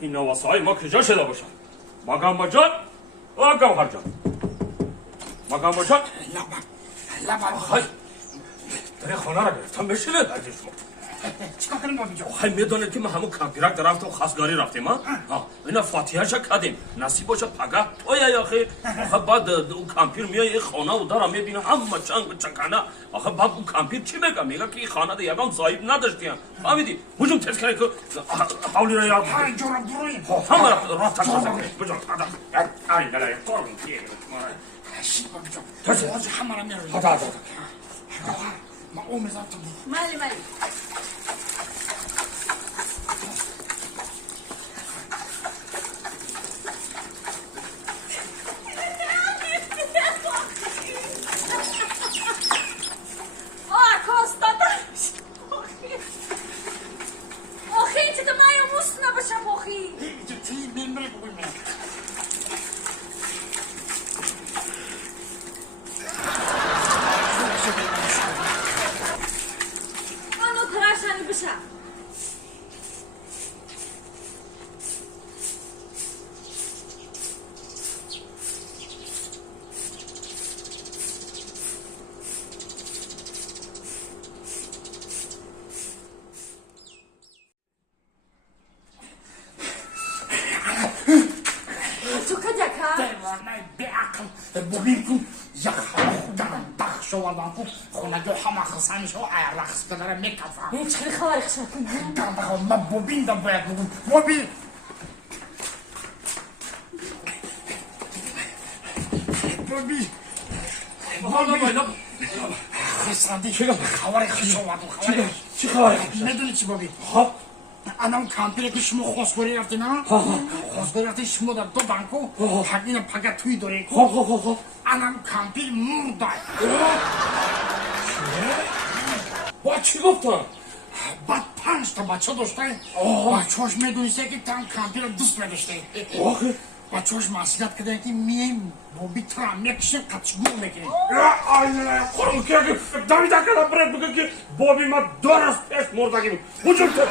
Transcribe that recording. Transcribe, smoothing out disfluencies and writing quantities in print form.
این نواسه های ما کجا شده باشن؟ مگم جان آقا جان مگم جان لبن خواهی در خانه را گرفتم بشینه عزیز شما چیکار کنیم بابی جان؟ خواهی میدونید که ما همون کمپیرک در رفتم خواستگاری رفتیم ها؟ اینا فاتحه شا کردیم نصیب باشه پگه توی یا خیر آخه بعد اون کمپیر میای خانه و دارم میبینه همه چنگ و چکنه آخه بعد اون کمپیر چی میگه؟ میگه که این خانه ده یکم صاحب نداشتیم فهمیدی؟ بجون تذکره که حولی را یاد های جورم درویم همه رفت تذکره بجون ای نلای طورم شید بابی جان ترسه واجه همه را میرویم هدا ما او میزاتم مالی ببین کن یک خودم بخش آوردم کن خونگه همه خسانش ها رقص بداره میکفم چخیلی خواهر خشم کن دارم بخوام من ببین دم باید بگم ببین ببین خساندی خواهر خش آوردم چی خواهی خش؟ میدونی چی ببین خب انا اون کمپیره که شما خواستگاری رفتی نه خواستگاری رفتی شما در دو بانکو حقیقت پگه توی داری خب انا اون کمپیر مرده با چی گفتن؟ بعد 5 تا بچه داشته بچهاش میدونسته که تام کمپیر دوست نداشته بچهاش مسئولیت کردن که میایم بابی ترام میکشیم قچگو میکنیم خورم که دویده کردم برد بگه که بابی ما 2 روز پیش مردگی بود بجون تو